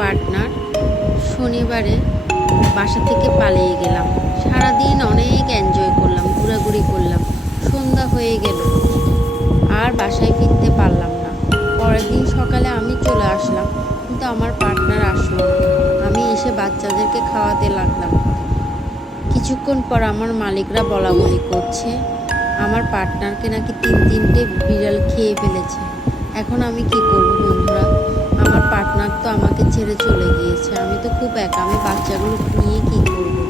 Partner শনিবারে বাসা থেকে পালিয়ে গেলাম। সারাদিন অনেক এনজয় করলাম, ঘোরাঘুরি করলাম, সন্ধ্যা হয়ে গেল আর বাসায় ফিরতে পারলাম না। পরের দিন সকালে আমি চলে আসলাম, কিন্তু আমার পার্টনার আসলো না। আমি এসে বাচ্চাদেরকে খাওয়াতে লাগলাম। কিছুক্ষণ পর আমার মালিকরা বলা বলি করছে আমার পার্টনারকে নাকি তিনটে বিড়াল খেয়ে ফেলেছে। এখন আমি কি করব বন্ধুরা? আমার পার্টনার তো আমাকে ছেড়ে চলে গিয়েছে, আমি তো খুব একা, আমি বাচ্চাগুলো নিয়ে কি করব?